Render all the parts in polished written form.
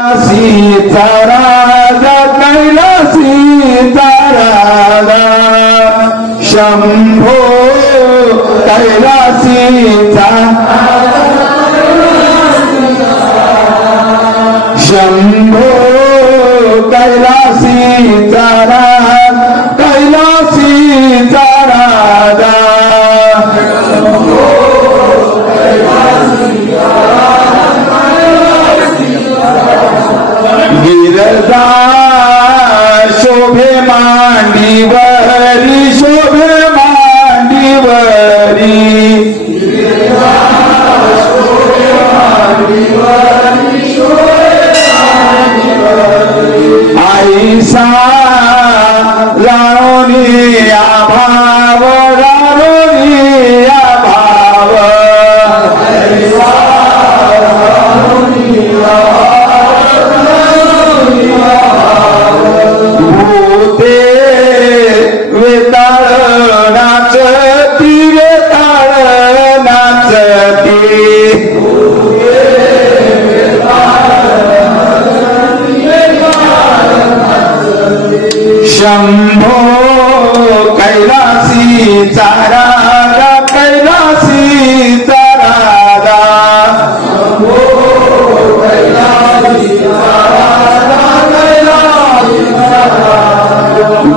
सीता राजा कैलासीचा राजा शंभो कैलासीचा शंभो कैलासीचा कैलासीचा राजा गिरजा शोभे मांडीवरी शोभे मांडीवरी आईसा रावणी अभाव रावणी अभाव भूते वेताळ नाचती वेताळ नाचती शंभो कैलासीचा राजा कैलासीचा राजा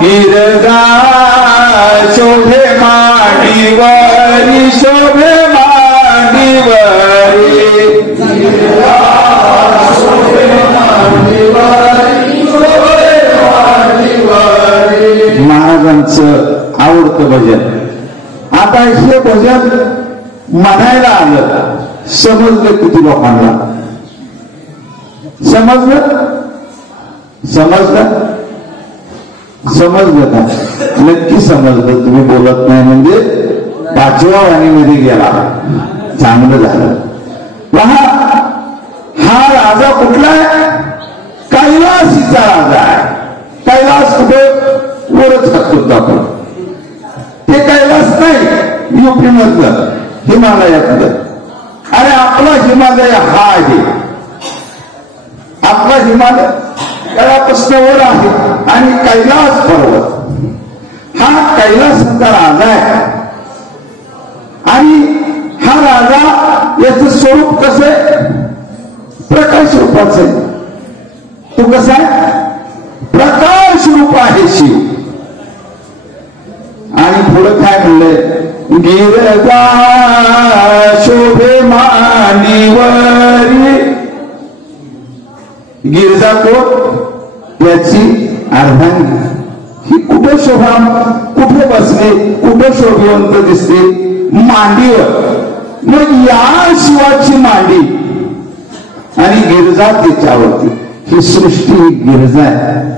गिरजा शोभे मांडीवरी शोभे मांडीवरी महाराजांचं आवडतं भजन. आता हे भजन म्हणायला आलं, समजलं किती लोकांना? समजलं समजलं समजलं का? नक्की समजलं. तुम्ही बोलत नाही म्हणजे 5व्या वाणीमध्ये गेला. चांगलं झालं. पहा, हा राजा कुठला आहे? कैलासीचा राजा आहे. कैलास कुठे? वरच खातो आपण. ते कैलास नाही, युपी मधलं हिमालयातलं. अरे आपला हिमालय हा आहे. आपला हिमालय तळापासून वर आहे आणि कैलास पर्वत हा कैलासाचा राजा आहे. आणि हा राजा याचं स्वरूप कसं आहे? प्रकाश रूपाचं आहे. तो कसा आहे? प्रकाश रूप आहे शिव. आणि पुढं काय म्हणलंय? गिरजा शोभे मांडीवरी. गिरजा कोण? त्याची अर्धांगी. ही कुठे शोभा, कुठे बसले, कुठे शोभवंत दिसते? मांडीवर. मग या शिवाची मांडी आणि गिरजा त्याच्यावरती. ही सृष्टी गिरजा आहे.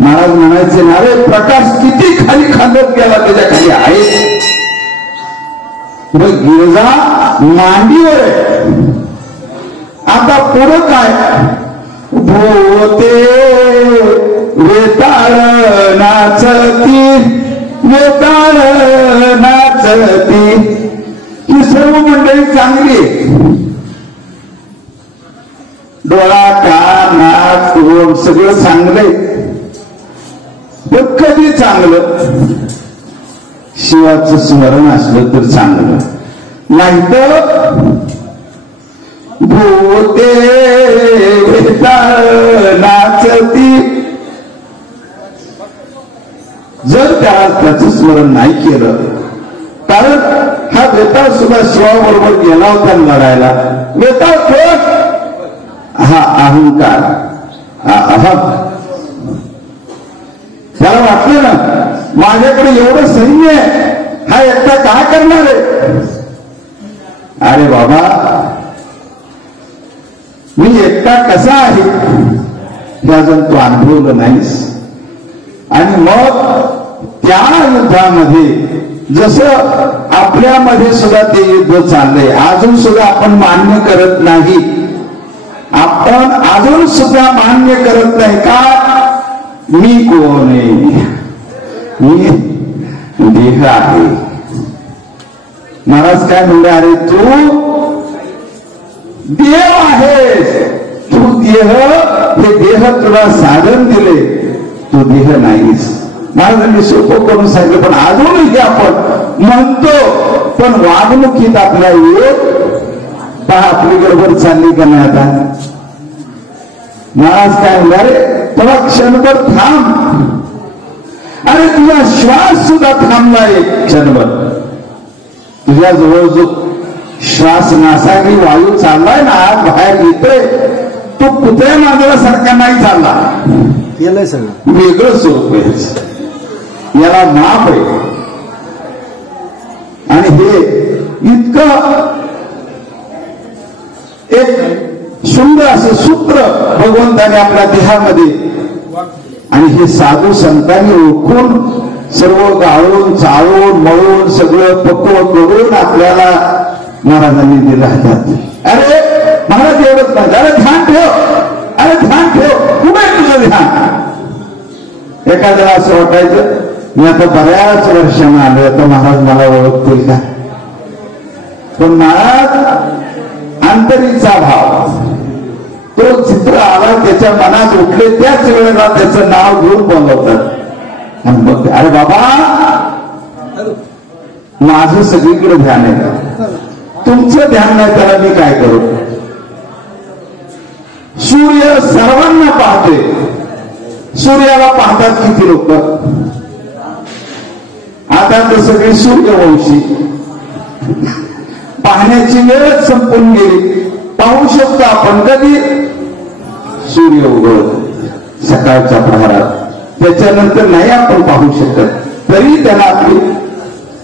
महाराज म्हणायचे ना, रे प्रकाश किती खाली खांदत गेला त्याच्या खाली आहे. मग गिरजा मांडीवर आहे. आता पुढं काय? भूते वेताळ नाचती वेताळ नाचती. ही सर्व मंडळी चांगली. डोळा कान नाक तोंड सगळं चांगलंय. कधी चांगलं? शिवाचं स्मरण असलं तर चांगलं. नाहीतर भूते वेताळ नाचती. जर त्याचं स्मरण नाही केलं, कारण हा वेताळ सुद्धा शिवाबरोबर गेला होता लढायला. वेताळ कोण? हा अहंकार, हा अहम. त्याला वाटलं ना, माझ्याकडे एवढं सैन्य आहे, हा एकटा काय करणार आहे? अरे बाबा, मी एकटा कसा आहे हे अजून तू अनुभवलं नाहीस. आणि मग त्या युद्धामध्ये जसं आपल्यामध्ये सुद्धा ते युद्ध चाललंय, अजून सुद्धा आपण मान्य करत नाही. आपण अजून सुद्धा मान्य करत नाही का? मी कोण आहे? मी देह आहे. महाराज काय म्हणले? अरे तू देव आहेस, तू देह, हे देह तुला साधन दिले, तू देह नाहीस. महाराजांनी सोपं करून सांगितलं. पण अजूनही आपण म्हणतो, पण वागणुकीत आपल्या येत पहा आपली गडबड चालली का नाही. आता महाराज काय म्हणणार, तेव्हा क्षणभर थांब. अरे तुझा श्वास सुद्धा थांबला एक क्षणभर. तुझ्या जवळ जो श्वास नासागी वायू चाललाय ना, आज बाहेर येतोय, तो कुत्र्या मांजरासारखा नाही चालला. केलंय सगळं वेगळं स्वरूप आहे, याला माप आहे. आणि हे इतकं एक सुंदर असं सूत्र भगवंताने आपल्या देहामध्ये, आणि हे साधू संतांनी ओळखून सर्व गाळून चाळून मळून सगळं पक्व करून आपल्याला महाराजांनी दिलं हातात. अरे महाराज एवढंच नाही, अरे ध्यान ठेव, अरे ध्यान ठेव, कुठे तुझं ध्यान. एखाद्याला असं वाटायचं, मी आता बऱ्याच वर्षांना आलो, आता महाराज मला ओळखतील का. पण महाराज अंतरीचा भाव, तो चित्र आला त्याच्या मनात उठले, त्याच वेळेला त्याचं नाव घेऊन बोलवतात. आणि मग अरे बाबा माझं सगळीकडे ध्यान आहे, तुमचं ध्यान नाही, त्याला मी काय करू. सूर्य सर्वांना पाहते, सूर्याला पाहतात किती लोक. आता तर सगळी सूर्यवंशी, पाहण्याची वेळच संपून गेली. पाहू शकतो आपण कधी, सूर्य उगवत सकाळच्या प्रहारात, त्याच्यानंतर नाही आपण पाहू शकत. तरी त्याला आपली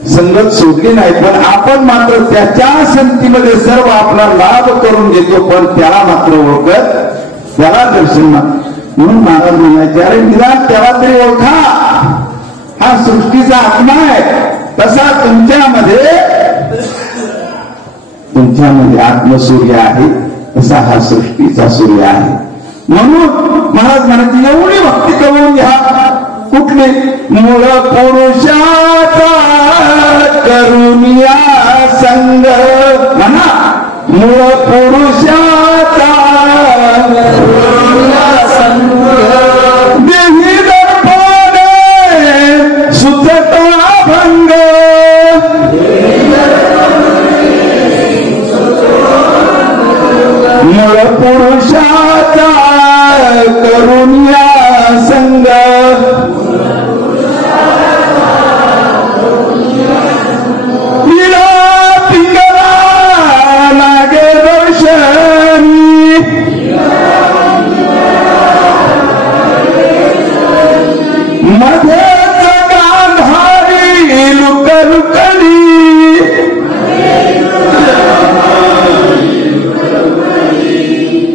संगत सोडली नाही, पण आपण मात्र त्याच्या संगतीमध्ये सर्व आपला लाभ करून घेतो, पण त्याला मात्र ओळखत, त्याला दर्शन मात्र. म्हणून महाराज म्हणायचे, अरे निदान त्याला तरी ओळखा, हा सृष्टीचा आत्मा आहे. तसा तुमच्यामध्ये आत्मसूर्य आहे, तसा हा सृष्टीचा सूर्य आहे. म्हणून महाराज म्हणायचे, एवढी भक्ती करून घ्या. कुठली मूळ पुरुषाचा करुनिया संग, म्हणा मूळ पुरुषाचा संग, देही दर्पणे सुचता भंग, मूळ पुरुषाचा करुनिया संग,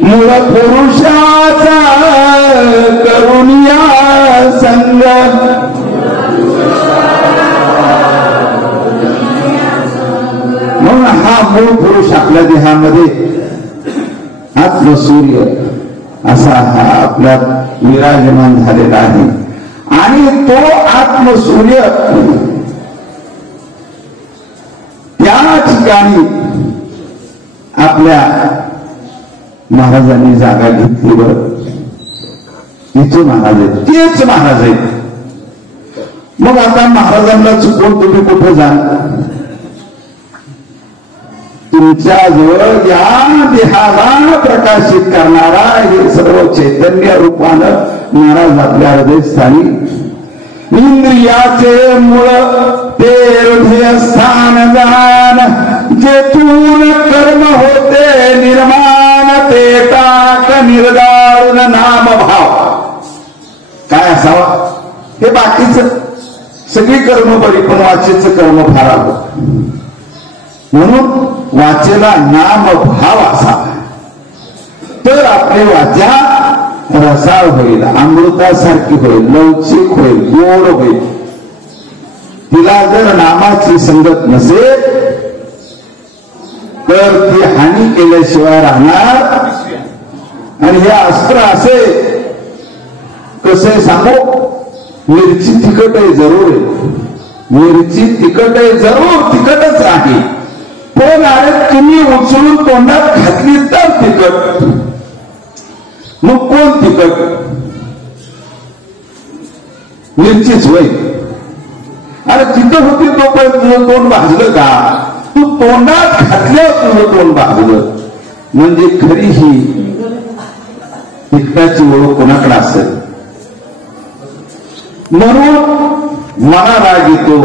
मूळ पुरुषाचा करुनिया संग, म्हणून हा मूळ पुरुष आपल्या देहामध्ये आत्मसूर्य असा हा आपला विराजमान झालेला आहे. आणि तो आत्मसूर्य त्या ठिकाणी आपल्या महाराजांनी जागा घेतली. बरं, तिचे महाराज आहेत, तेच महाराज आहेत. मग आता महाराजांना चुकून तुम्ही कुठे जाल. तुमच्याजवळ या देहाला प्रकाशित करणारा हे सर्व चैतन्य रूपानं महाराज आपल्या हृदयस्थानी, इंद्रियाचे मूळ ते हृदय स्थान जाण, जेथून कर्म होते निर्माण, ते टाक निर्दारुण नाम भाव. काय असावा, हे बाकीच सगळी कर्म बरी, पण वाचेचं कर्म फार आवड. म्हणून वाचेला नाम भाव असावा, तर आपली वाचा रसाळ होईल, अमृतासारखी होईल, लवचिक होईल, गोड होईल. तिला जर नामाची संगत नसेल तर ती हानी केल्याशिवाय राहणार. आणि हे अस्त्र असे कसे सांगू, मिरची तिखट आहे, जरूर आहे, मिरची तिखट आहे, जरूर तिखटच आहे. पण अरे तुम्ही उचलून तोंडात घातली तर तिखट. मग कोण तिखट? मिरचीच होय. अरे तिखट होती तोपर्यंत तुझं तोंड भाजलं का? तू तोंडात घातल्यावर तुझं तोंड भाजलं. म्हणजे खरी ही तिखटाची ओळख कोणाकडे असेल. म्हणून मला राग येतो,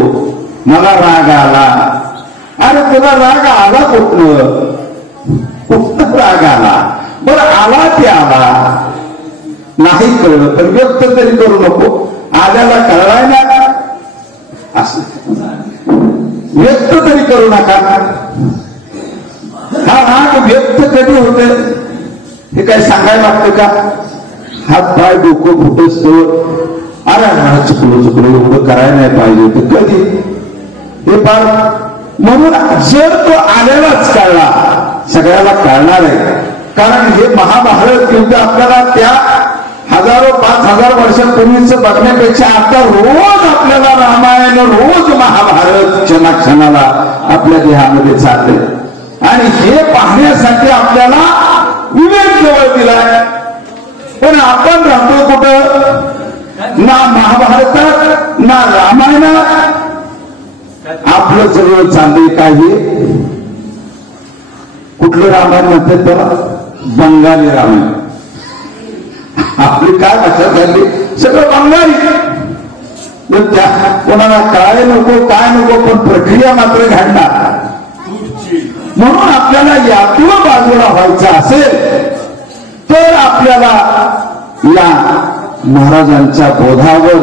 मला राग आला. अरे तुला राग आला कुठलं? कुठं राग आला? बरं आला ते आला, नाही कळलं तर व्यक्त तरी करू नको. आल्याला कळलाय ना असं व्यक्त तरी करू नका. हा राग व्यक्त कधी होते हे काय सांगायला लागतं का? हात पाय डोकं फुटतो, अरे चुकलो एवढं करायला नाही पाहिजे तर कधी हे पार. म्हणून जर तो आलेलाच कळला, सगळ्याला कळणार आहे. कारण हे महाभारत युद्ध आपल्याला त्या हजारो 5,000 वर्षापूर्वीचं बघण्यापेक्षा आता रोज आपल्याला रामायण, रोज महाभारत क्षणाक्षणाला आपल्या देहामध्ये चालते. आणि हे पाहण्यासाठी आपल्याला विवेक जवळ दिलाय. पण आपण राहतो कुठं? ना महाभारतात ना रामायणात. आपलं जवळ चाललंय काही कुठलं रामायण म्हणतात त्याला? बंगाली रामायण. आपली काय भाषा झाली? सगळं बंगाली. त्या कोणाला काय नको काय नको, पण प्रक्रिया मात्र घडणार. म्हणून आपल्याला यातून बाजूला व्हायचं असेल तर आपल्याला या महाराजांच्या बोधावर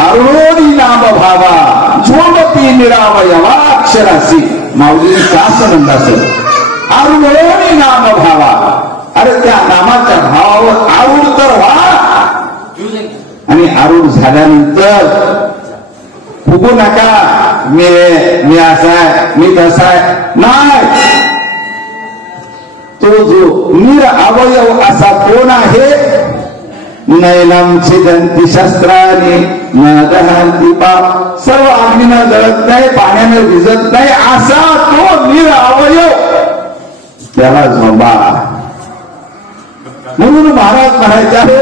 आरुणी नाम भावा झोमती निरावयवा अक्षरासी. माऊलींचा असं म्हणत असेल, आरुणी नाम भावा. अरे त्या नामाच्या भावावर आरूढ तर व्हा. आणि आरूढ झाल्यानंतर फुगू नका, मी असाय मी तसाय. नाही, तो जो निरअवयव असा कोण आहे? नैनम छिदंती शस्त्राने न दहंती पाप. सर्व अग्नीनं जळत नाही, पाण्यानं भिजत नाही असा तो निरअवयव, त्याला झोंबा. म्हणून महाराज म्हणायचे आहे,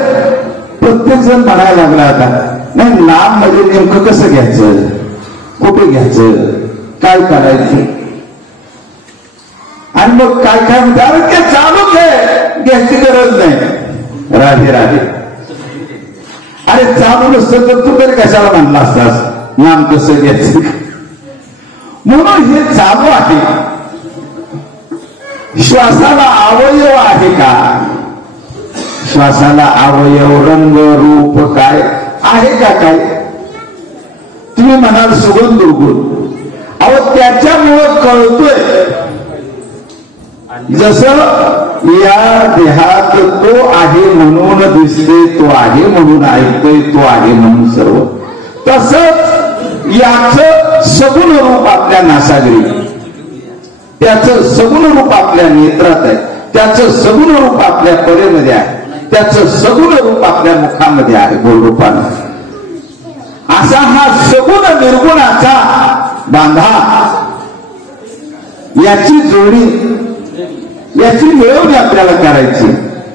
प्रत्येक जण म्हणायला लागला आता, नाही नाम म्हणजे नेमकं कसं घ्यायचं, कुठे घ्यायचं, काय करायचं. आणि मग काय काय म्हणते, अरे ते चालूच आहे, घ्यायची गरज नाही. राधे राधे. अरे चालू नसतं तर तू तरी कशाला म्हणला असतास नाम कसं घ्यायचं. म्हणून हे चालू आहे. श्वासाला अवयव आहे का? श्वासाला अवयव, रंग, रूप काय आहे का? काय तुम्ही म्हणाल सुगंध दुर्गुण. अहो त्याच्यामुळं कळतोय. जसं या देहात तो आहे म्हणून दिसते, तो आहे म्हणून ऐकतोय, तो आहे म्हणून सर्व. तसंच याचं सगुण रूप आपल्या नासागरी, त्याचं सगुण रूप आपल्या नेत्रात आहे, त्याचं सगुण रूप आपल्या परेमध्ये आहे, त्याचं सगुण रूप आपल्या मुखामध्ये आहे गोलरूपानं. असा हा सगुण निर्गुणाचा बांधा, याची जोडी, याची मिळवणी आपल्याला करायची.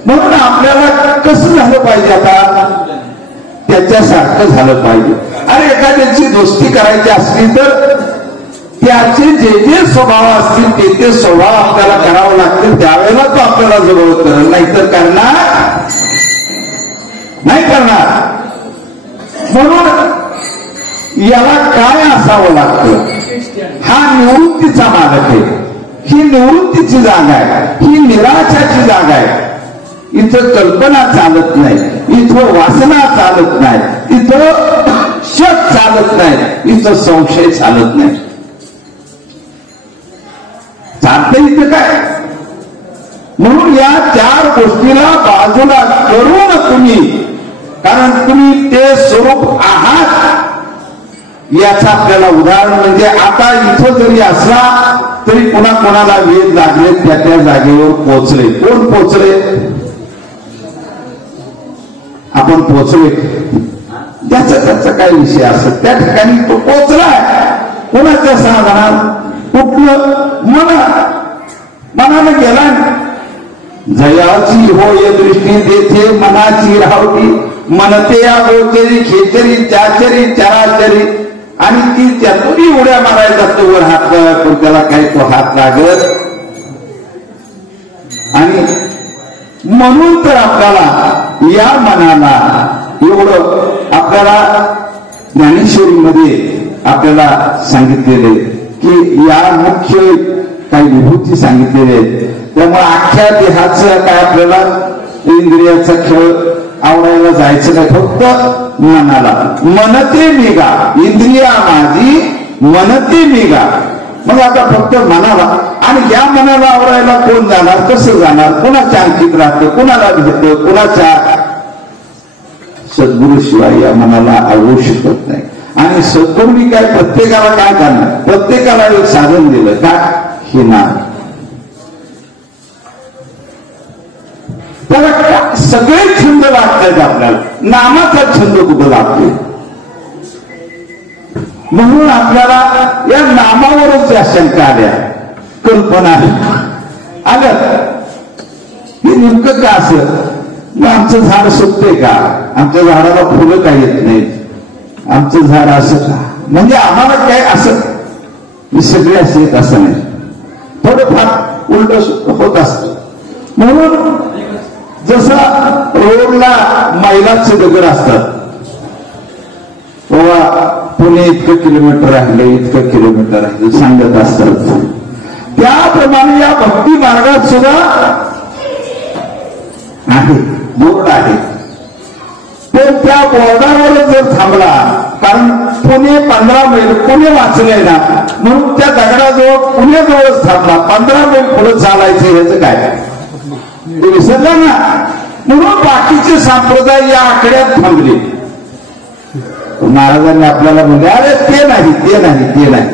म्हणून आपल्याला कसं झालं पाहिजे? आता त्याच्यासारखं झालं पाहिजे. अरे एखाद्याची दोस्ती करायची असली तर त्याचे जे जे स्वभाव असतील ते स्वभाव आपल्याला करावं लागतील. त्यावेळेला तो आपल्याला जवळ करेल, नाहीतर करणार नाही करणार. म्हणून याला काय असावं लागतं? हा निवृत्तीचा मालक आहे. ही निवृत्तीची जागा आहे, ही निराशाची जागा आहे. इथं कल्पना चालत नाही, इथं वासना चालत नाही, इथं शक चालत नाही, इथं संशय चालत नाही. चालतं इथं काय? म्हणून या 4 गोष्टीला बाजूला करून तुम्ही, कारण तुम्ही ते स्वरूप आहात. याचं आपल्याला उदाहरण म्हणजे आता इथं जरी असला तरी कोणाला वेध लागले, त्या जागेवर पोचले. कोण पोचले? आपण पोचले. त्याचा काय विषय असत, त्या ठिकाणी तो पोचलाय. कोणाच्या साधनात? कुठलं? मनानं गेला. जयाची होय दृष्टी तेथे मनाची रावटी मनते या गोचरी खेचरी चाचरी चराचरी आणि ती त्यातूनही उड्या मारायला जातो वर हात पण त्याला काही तो हात लागत. आणि म्हणून तर आपल्याला या मनाला एवढं आपल्याला ज्ञानेश्वरीमध्ये आपल्याला सांगितलेले की या मुख्य काही विभूती सांगितलेले आहेत. त्यामुळे अख्ख्या देहाचं काय आपल्याला इंद्रियाचा खेळ आवडायला जायचं नाही, फक्त मनाला. मनते निगा इंद्रिया माझी मनते निगा. मग आता फक्त मनाला, आणि या मनाला आवडायला कोण जाणार, कसं जाणार, कोणाच्या अंकित राहतं, कोणाला भेटतं, कोणाच्या सद्गुरु शिवाय या मनाला आवडू शकत नाही. आणि सद्गुरूंनी काय प्रत्येकाला काय करणार, प्रत्येकाला एक साधन दिलं का, हे नाम. त्याला सगळे छंद लागतात आपल्याला, नामाचा छंद कुठं लागतो. म्हणून आपल्याला या नामावरच या शंका आल्या, कल्पना आल्या. हे नेमकं का असं, मग आमचं झाड सुकते का, आमच्या झाडाला फुलं काही येत नाहीत, आमचं झाड असं का, म्हणजे आम्हाला काय असं सगळे असे येत असं नाही, थोडंफार उलट होत असत. म्हणून जसं रोडला मैलाचे दगड असतात, बाबा पुणे इतकं किलोमीटर राहिले, इतकं किलोमीटर राहिले सांगत असतात, त्याप्रमाणे या भक्ती मार्गात सुद्धा आहे, बोर्ड आहे. पण त्या बोर्डावर जर थांबला, कारण पुणे 15 मैल पुणे वाचले ना, म्हणून त्या दगडाजवळ पुण्याजवळच थांबला, 15 मैल पुढे चालायचं ह्याचं काय ते विसरला ना. म्हणून बाकीचे संप्रदाय या आकड्यात थांबले. महाराजांनी आपल्याला म्हणले, अरे ते नाही, ते नाही, ते नाही,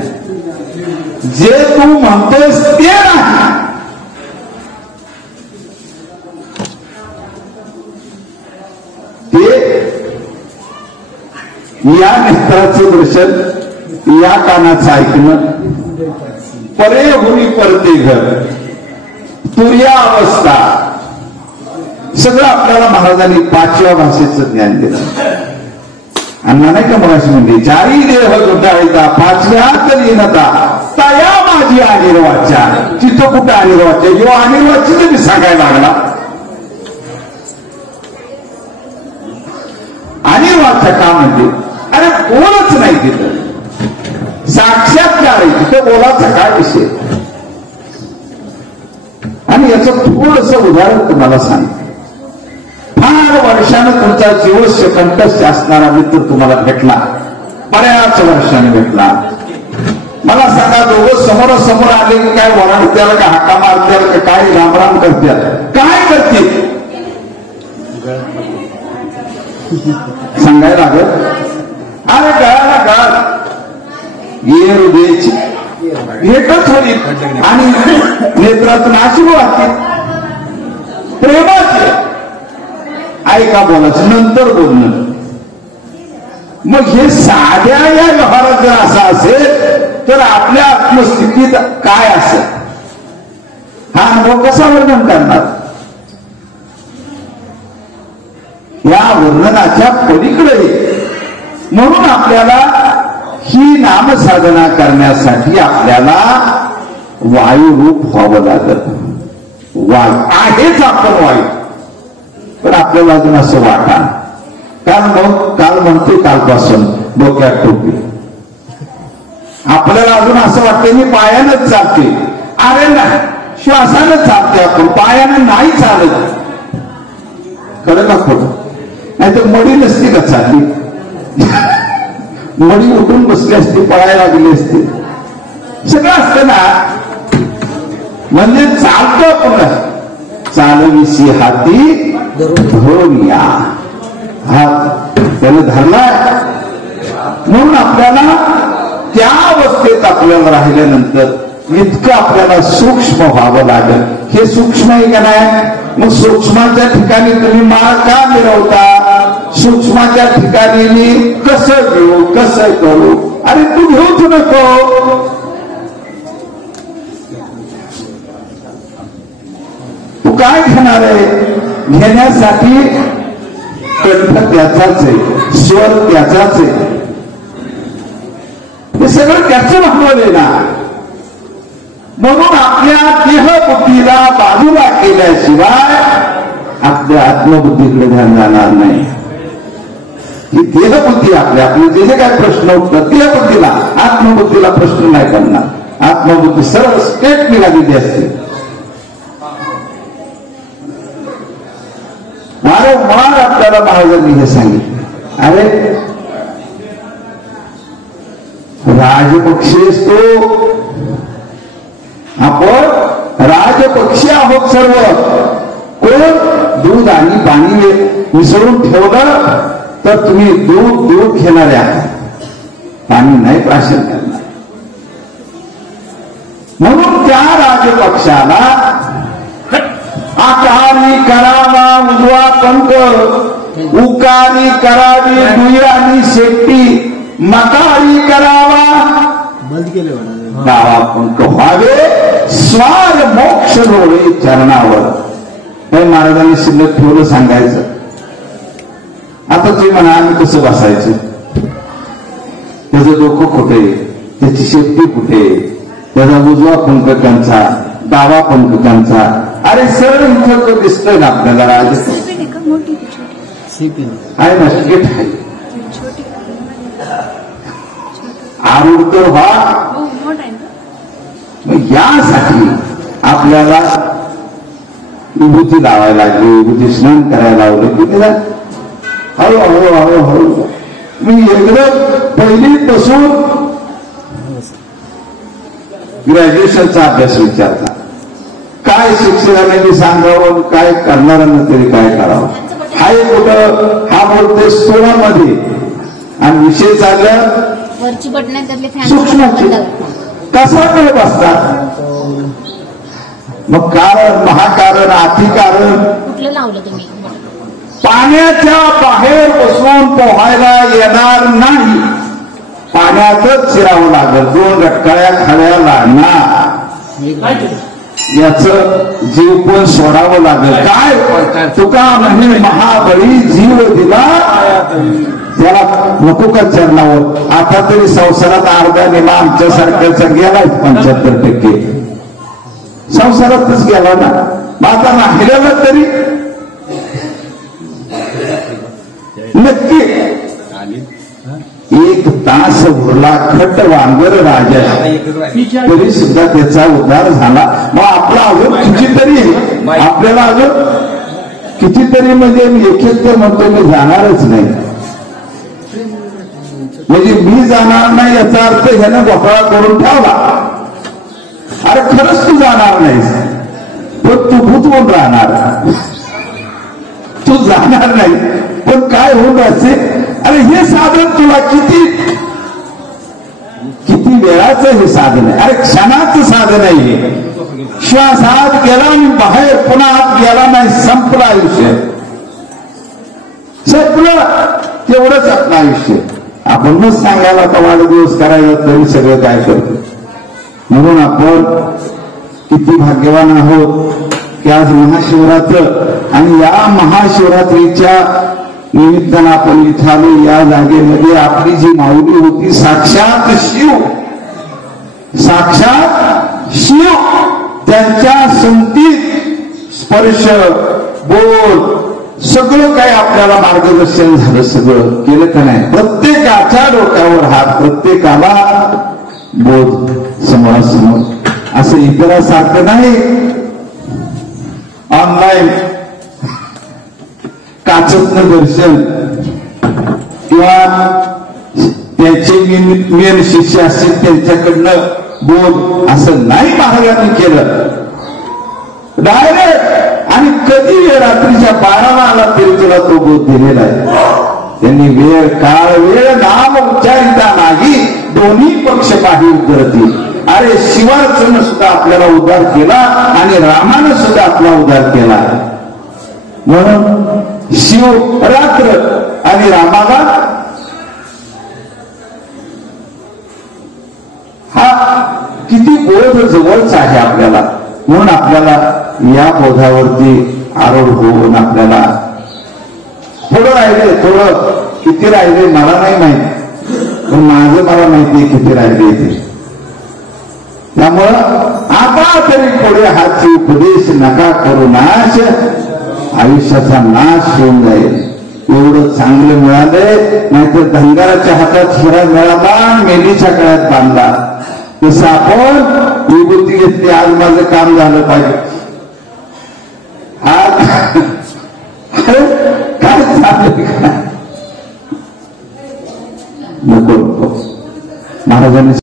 जे तू म्हणतोस ते नाही. ते या नेत्राचं दर्शन, या कानाचं ऐकणं, परे होई परते घर, तुर्या अवस्था, सगळं आपल्याला महाराजांनी 5व्या भाषेचं ज्ञान दिलं. अण्णा नाही का मगाशी म्हणजे, चारी देह गुटाळीचा 5व्या तरी नता तया माझी अनिर्वाच्या, तिथं कुठं अनिर्वाच्या, यो अनिर्वाची तरी सांगायला लागला. अनिर्वाच्या का म्हणजे, अरे बोलच नाही तिथं, साक्षात्कार आहे तिथं, बोलाचा काय विषय. आणि याचं थोडस उदाहरण तुम्हाला सांगतो. फार वर्षानं तुमचा जीवस्य कंठस्थ असणारा मित्र तुम्हाला भेटला, बऱ्याच वर्षाने भेटला. मला सांगा, दोघं समोरासमोर आले की काय वराडत्याला का हाका मारत्याला का काय रामराम करत्याल, काय करतील सांगायला लागत. अरे गळाला गळा ये हृदयाची एकच होईल आणि नेत्रातून अशी वाटते प्रेमाचे, ऐका बोलायचं नंतर बोलणं. मग हे साध्या या व्यवहारात जर असा असेल तर आपल्या आत्मस्थितीत काय असेल, हा अनुभव कसा वर्णन करणार. या वर्णनाच्या पलीकडे. म्हणून आपल्याला ही नामसाधना करण्यासाठी आपल्याला वायुरूप व्हावं लागत. वायू आहेच आपण वायू, पण आपल्याला अजून असं वाटा, कारण मग काल म्हणते कालपासून डोक्यात टोपी, आपल्याला अजून असं वाटतं मी पायानंच चालते. अरे ना, श्वासानंच चालते आपण, पायानं नाही चालत. खरं का खोटं, नाही तर मडी नसती का चालली, मडी उठून बसली असते, पळायला लागली असते, सगळं असतं ना. म्हणजे चालतो आपण, चालविसी हाती धरून या, हात त्याने धरलाय. म्हणून आपल्याला त्या अवस्थेत आपल्याला राहिल्यानंतर इतकं आपल्याला सूक्ष्म व्हावं लागेल. हे सूक्ष्म आहे का नाही. मग सूक्ष्माच्या ठिकाणी तुम्ही माळ का मिरवता, सूक्ष्माच्या ठिकाणी मी कसं घेऊ, कसं करू, अरे तू घेऊच नको. तू काय घेणार आहे? घेण्यासाठी कंठ त्याचाच आहे, स्वर त्याचाच आहे, हे सगळं त्याचं भांडवल आहे ना. म्हणून आपल्या देहबुद्धीला बाजूला केल्याशिवाय आपल्या आत्मबुद्धीकडे ध्यान जाणार नाही. ही देहबुद्धी आपले जे काय प्रश्न उठतात देहबुद्धीला, आत्मबुद्धीला प्रश्न नाही करणार. आत्मबुद्धी सरळ स्टेट निघालेली असते. वारंवार आपल्याला महाराजांनी हे सांगितलं, अरे राजपक्षी असतो, आपण राजपक्षी आहोत सर्व. कोण दूध आणि पाणी मिसळून ठेवलं तर तुम्ही दूध घेणारे आहात, पाणी नाही प्राशन करणार. म्हणून त्या राजपक्षाला आकारी करावा उजवा पंख, उकारी करावी दुयानी शेपटी, मकारी करावा बंद केले डावा पंख व्हावे, स्वार मोक्ष लोळे चरणावर. हे महाराजांनी शिल्लक ठेवलं सांगायचं. आता तुम्ही म्हणा आम्ही कसं बसायचं? त्याचं डोकं कुठे, त्याची शेपटी कुठे, त्याचा उजवा पंख कंचा, डावा पंख कंचा. अरे सरळ इथं तो दिसतोय ना आपल्याला राज आहे ना, टिकीट आहे. आरूढ तर व्हा. यासाठी आपल्याला विभूती लावायला लागली, विभूती स्नान करायला लावलं की हळूहळू हळूहळू मी एकदम पहिलीपासून ग्रॅज्युएशनचा अभ्यास विचारला. काय शिक्षकांनी मी सांगावं, काय करणाऱ्यांना तरी काय करावं. हा एक कुठं हा बोलते 16 मध्ये आणि विषय चालला सूक्ष्माची. कसा कळत असतात मग कारण, महाकारण, अतिकारण. कुठलं लावलं तुम्ही? पाण्याच्या बाहेर बसून पोहायला येणार नाही, पाण्यातच शिरावं लागेल. 2 रटकळ्या खड्या लागणार, याच जीव पण सोडावं लागेल. काय तुका म्हणजे महाबळी जीव दिला त्याला नको का चरणावर. आता तरी संसारात अर्धा निमा आमच्यासारख्याचा गेलाय 75% संसारातच गेला ना. मग आता राहिलेला तरी नक्की 1 तास उरला खट वांगर राजा तरी सुद्धा त्याचा उद्धार झाला. मग आपला अजून कितीतरी, आपल्याला अजून कितीतरी म्हणजे एक तर म्हणतो मी जाणारच नाही, म्हणजे मी जाणार नाही याचा अर्थ ह्यानं घोटाळा करून ठेवला. अरे खरंच तू जाणार नाहीस, पण तू भूतवून राहणार. तू जाणार नाही पण काय होत असे. अरे हे साधन तुला किती वेळाचं हे साधन आहे. अरे क्षणाचं साधन आहे हे. श्वास आत गेला आणि बाहेर पुन्हा आत गेला नाही, संपलं आयुष्य, संपलं. तेवढंच आपलं आयुष्य. आपण मग सांगायला का वाढदिवस करायला तरी सगळं काय करतो. म्हणून आपण किती भाग्यवान आहोत की आज महाशिवरात्र, आणि या महाशिवरात्रीच्या निमित्तानं आपण इथं आलो. या जागेमध्ये आपली जी माऊली होती साक्षात शिव, साक्षात शिव, त्यांच्या संतीत स्पर्श, बोल सगळं काही आपल्याला मार्गदर्शन झालं. सगळं केलं का नाही? प्रत्येकाच्या डोक्यावर हात, प्रत्येकाला बोध समोरासमोर. असं इतरांसारखं नाही ऑनलाईन काचतनं दर्शन किंवा त्याचे मेन शिष्य असतील त्यांच्याकडनं बोध, असं नाही महाराजांनी केलं. डायरेक्ट. आणि कधी रात्रीच्या 12ला आला तरी तुला तो बोध दिलेला आहे. त्यांनी वेळ काळ वेळ नाम उच्चारिता नाही, दोन्ही पक्ष काही उद्धरती. अरे शिवाचं सुद्धा आपल्याला उद्धार केला आणि रामानं सुद्धा आपला उद्धार केला. म्हणून शिव रात्र आणि रामाला हा किती बोध जवळचा आहे आपल्याला. म्हणून आपल्याला या बोधावरती आरूढ होऊन आपल्याला थोडं राहिले, थोडं किती राहिले मला नाही माहित, पण माझं मला माहिती किती राहिले ते. त्यामुळं आता तरी पुढे हाची उपदेश नका करू नाश, आयुष्याचा नाश होऊन जाईल. एवढं चांगलं मिळालंय, नाहीतर धनगराच्या हातात हिरा मिळाला, मेलीच्या काळात बांधला. तसं आपण विभूती घेतली, आज माझं काम झालं पाहिजे, आज काय चाललंय का नको. महाराजांनी